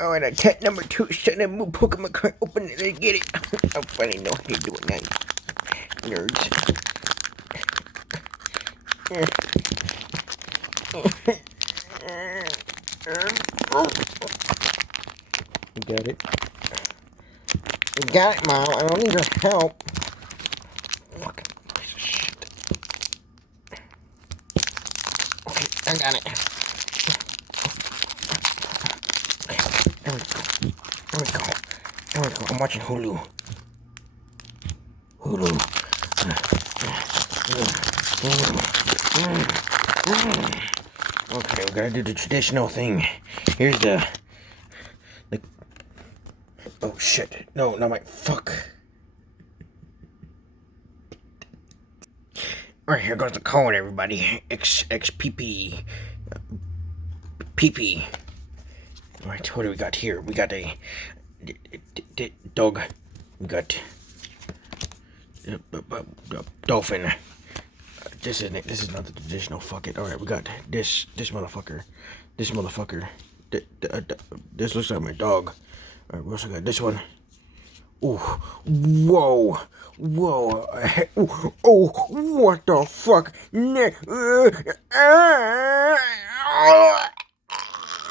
Alright, attack number 2. Send a move Pokemon card. Open it and get it. I finally know how to do it. Nice. Nerds. You got it. You got it, Mom. I don't need your help. Fucking piece of shit. Okay, I got it. There we go. There we go. There we go. I'm watching Hulu. Okay, we gotta do the traditional thing. Here's the oh shit. No, not my fuck. Alright, here goes the code, everybody. XXPP. PP. Alright, what do we got here? We got a dog. We got dolphin. This is not the traditional. Fuck it. All right, we got this motherfucker. This motherfucker. This looks like my dog. All right, we also got this one. Ooh, whoa, whoa. Oh, what the fuck?